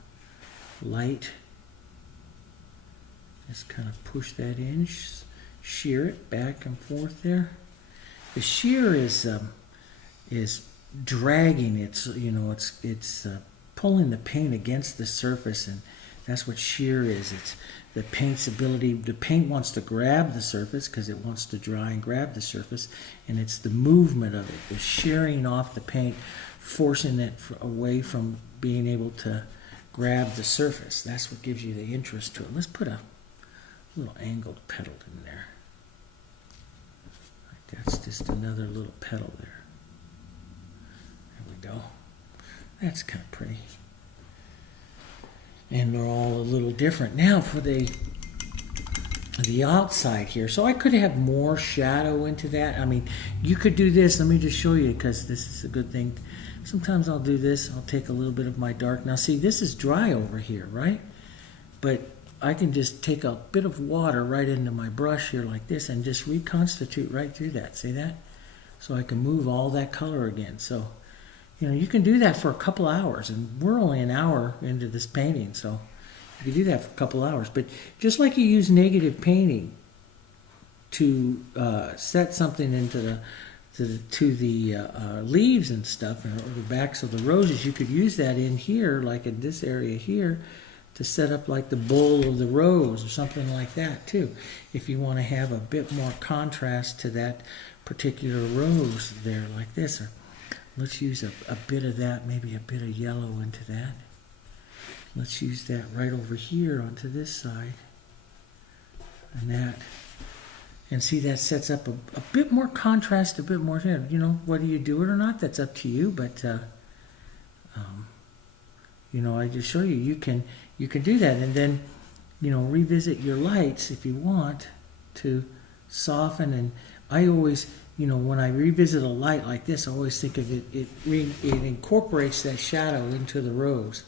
light. Just kind of push that in, shear it back and forth there. The shear is dragging. It's it's pulling the paint against the surface, and that's what shear is. It's the paint's ability. The paint wants to grab the surface because it wants to dry and grab the surface, and it's the movement of it, the shearing off the paint, forcing it away from being able to grab the surface. That's what gives you the interest to it. Let's put a little angled petal in there. That's just another little petal there. There we go. That's kind of pretty. And they're all a little different. Now for the outside here. So I could have more shadow into that. I mean, you could do this. Let me just show you, because this is a good thing. Sometimes I'll do this. I'll take a little bit of my dark. Now see, this is dry over here, right? But I can just take a bit of water right into my brush here like this and just reconstitute right through that. See that? So I can move all that color again. So, you can do that for a couple hours, and we're only an hour into this painting, so you can do that for a couple hours. But just like you use negative painting to set something into the leaves and stuff, or the backs of the roses, you could use that in here, like in this area here, to set up like the bowl of the rose or something like that too, if you want to have a bit more contrast to that particular rose there, like this. Or let's use a bit of that, maybe a bit of yellow into that. Let's use that right over here onto this side. And that. And see, that sets up a bit more contrast, a bit more, whether you do it or not, that's up to you. But, I just show you, you can do that. And then, revisit your lights if you want to soften. And I always, when I revisit a light like this, I always think of it incorporates that shadow into the rose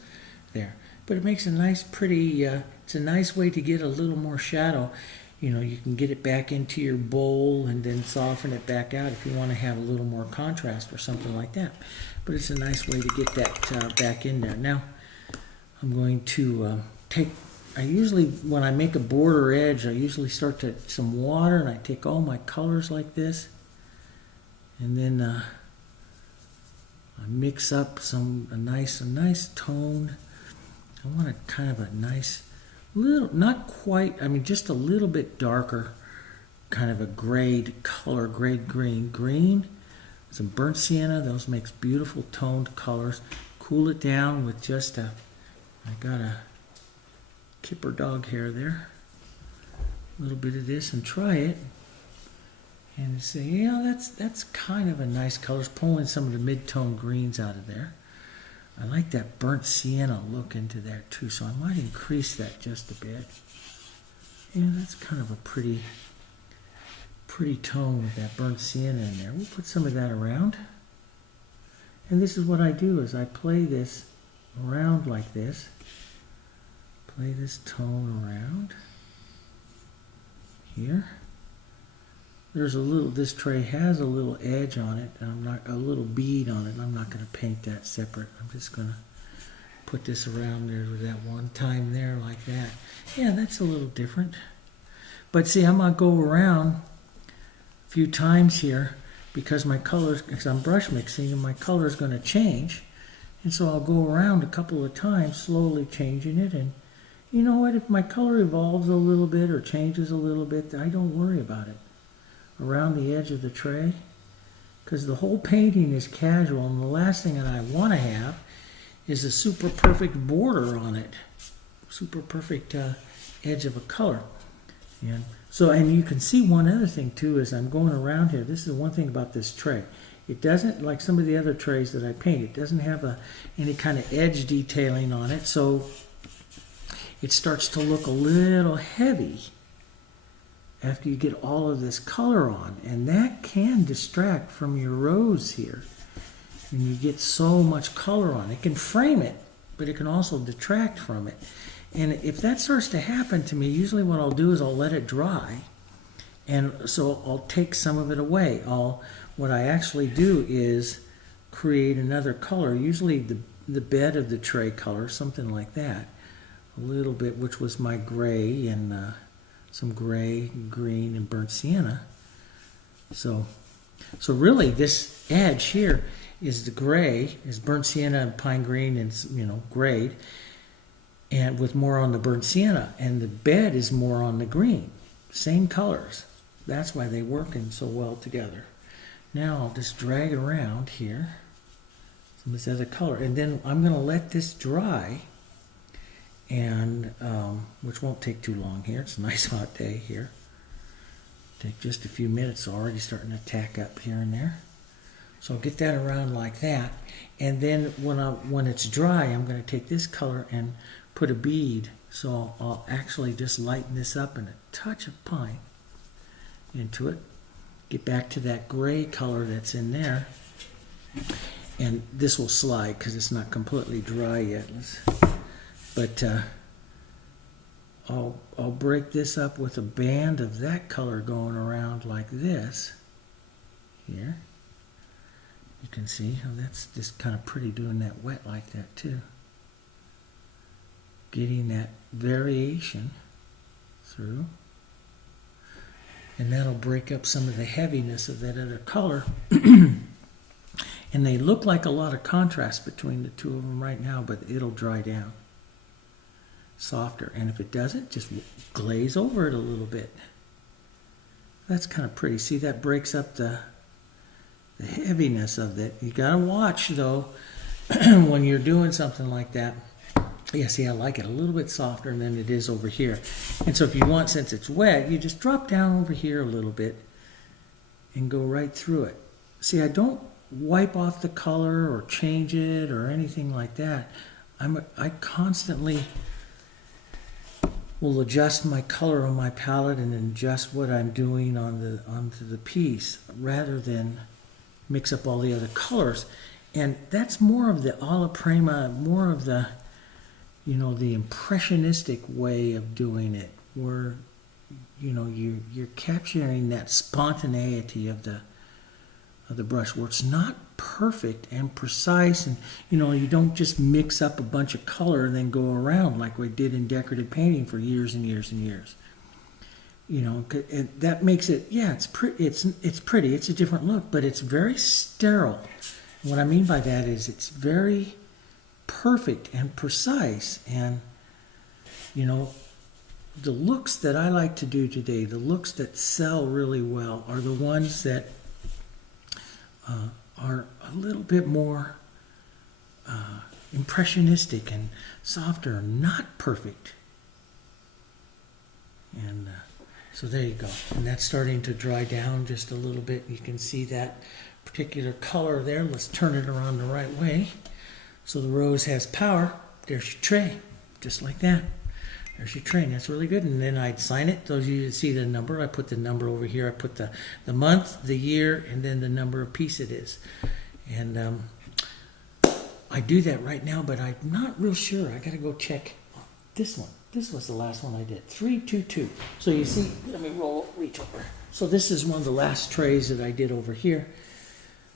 there. But it makes a nice, pretty, it's a nice way to get a little more shadow. You can get it back into your bowl and then soften it back out if you want to have a little more contrast or something like that. But it's a nice way to get that back in there. Now, I'm going to I usually, when I make a border edge, I usually start to some water, and I take all my colors like this. And then I mix up a nice tone. I want a kind of a nice, little, not quite, just a little bit darker, kind of a grayed color, grayed green. Some burnt sienna, those makes beautiful toned colors. Cool it down with just I got a kipper dog hair there. A little bit of this, and try it. And say, that's kind of a nice color. It's pulling some of the mid-tone greens out of there. I like that burnt sienna look into there too, so I might increase that just a bit. Yeah, that's kind of a pretty tone with that burnt sienna in there. We'll put some of that around. And this is what I do, is I play this around like this. Play this tone around here. There's this tray has a little edge on it, and a little bead on it. I'm not going to paint that separate. I'm just going to put this around there with that one time there like that. Yeah, that's a little different. But see, I'm going to go around a few times here because I'm brush mixing, and my color is going to change. And so I'll go around a couple of times, slowly changing it. And you know what? If my color evolves a little bit or changes a little bit, I don't worry about it. Around the edge of the tray, because the whole painting is casual, and the last thing that I want to have is a super perfect border on it, super perfect edge of a color. And you can see one other thing too as I'm going around here. This is one thing about this tray. It doesn't, like some of the other trays that I paint, it doesn't have any kind of edge detailing on it, so it starts to look a little heavy after you get all of this color on, and that can distract from your rose here. And you get so much color on it. It can frame it, but it can also detract from it. And if that starts to happen to me, usually what I'll do is I'll let it dry, and so I'll take some of it away. What I actually do is create another color, usually the bed of the tray color, something like that, a little bit, which was my gray and some gray, green, and burnt sienna. So really this edge here, is the gray, is burnt sienna and pine green and, you know, grayed, and with more on the burnt sienna, and the bed is more on the green. Same colors. That's why they working so well together. Now I'll just drag it around here. Some of this other color, and then I'm going to let this dry, and which won't take too long here. It's a nice hot day here. Take just a few minutes. Already starting to tack up here and there. So I'll get that around like that, and then when it's dry, I'm going to take this color and put a bead. So I'll actually just lighten this up and a touch of pine into it. Get back to that gray color that's in there. And this will slide because it's not completely dry yet. But I'll break this up with a band of that color going around like this. Here. You can see how that's just kind of pretty doing that wet like that too. Getting that variation through. And that'll break up some of the heaviness of that other color. And they look like a lot of contrast between the two of them right now, but it'll dry down softer. And if it doesn't, just glaze over it a little bit. That's kind of pretty. See, that breaks up the heaviness of it. You gotta watch though when you're doing something like that. Yeah, see, I like it a little bit softer than it is over here. And so if you want, since it's wet, you just drop down over here a little bit and go right through it. See, I don't wipe off the color or change it or anything like that. I constantly will adjust my color on my palette and adjust what I'm doing onto the piece rather than mix up all the other colors. And that's more of the alla prima, more of the, you know, the impressionistic way of doing it, where, you know, you're capturing that spontaneity of the brush, where it's not perfect and precise, and, you know, you don't just mix up a bunch of color and then go around like we did in decorative painting for years and years and years. You know, and that makes it, yeah, it's pretty. It's a different look, but it's very sterile. And what I mean by that is it's very perfect and precise. And, you know, the looks that I like to do today, the looks that sell really well, are the ones that are a little bit more impressionistic and softer, not perfect. And so there you go. And that's starting to dry down just a little bit. You can see that particular color there. Let's turn it around the right way. So the rose has power. There's your tray, just like that. There's your tray. That's really good. And then I'd sign it. Those of you that see the number, I put the number over here. I put the month, the year, and then the number of piece it is. And I do that right now, but I'm not real sure. I got to go check this one. This was the last one I did, 322. So you see, let me reach over. So this is one of the last trays that I did over here.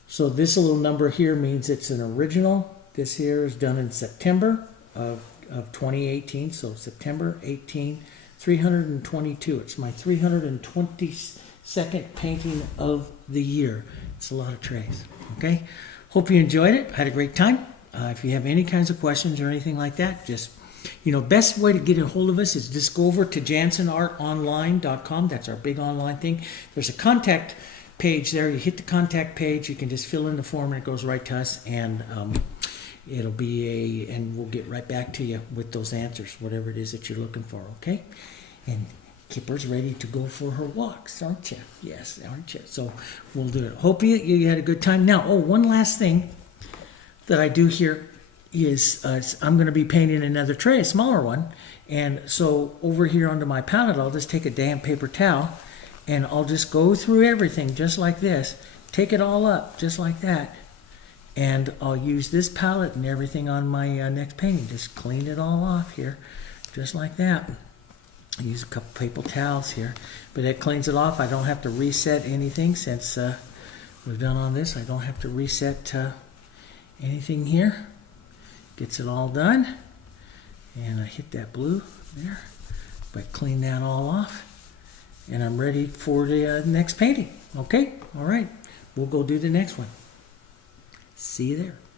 So this little number here means it's an original. This here is done in September of 2018. So September 18, 322. It's my 322nd painting of the year. It's a lot of trays. Okay. Hope you enjoyed it. I had a great time. If you have any kinds of questions or anything like that, just, you know, best way to get a hold of us is just go over to janssenartonline.com. That's our big online thing. There's a contact page there. You hit the contact page. You can just fill in the form and it goes right to us. And it'll be and we'll get right back to you with those answers, whatever it is that you're looking for. Okay. And Kipper's ready to go for her walks, aren't you? Yes, aren't you? So we'll do it. Hope you had a good time. Now, one last thing that I do here is I'm going to be painting another tray, a smaller one. And so over here onto my palette, I'll just take a damp paper towel and I'll just go through everything just like this. Take it all up just like that. And I'll use this palette and everything on my next painting. Just clean it all off here just like that. I use a couple paper towels here, but it cleans it off. I don't have to reset anything since we've done on this. I don't have to reset anything here. Gets it all done. And I hit that blue there, but clean that all off. And I'm ready for the next painting. Okay? All right. We'll go do the next one. See you there.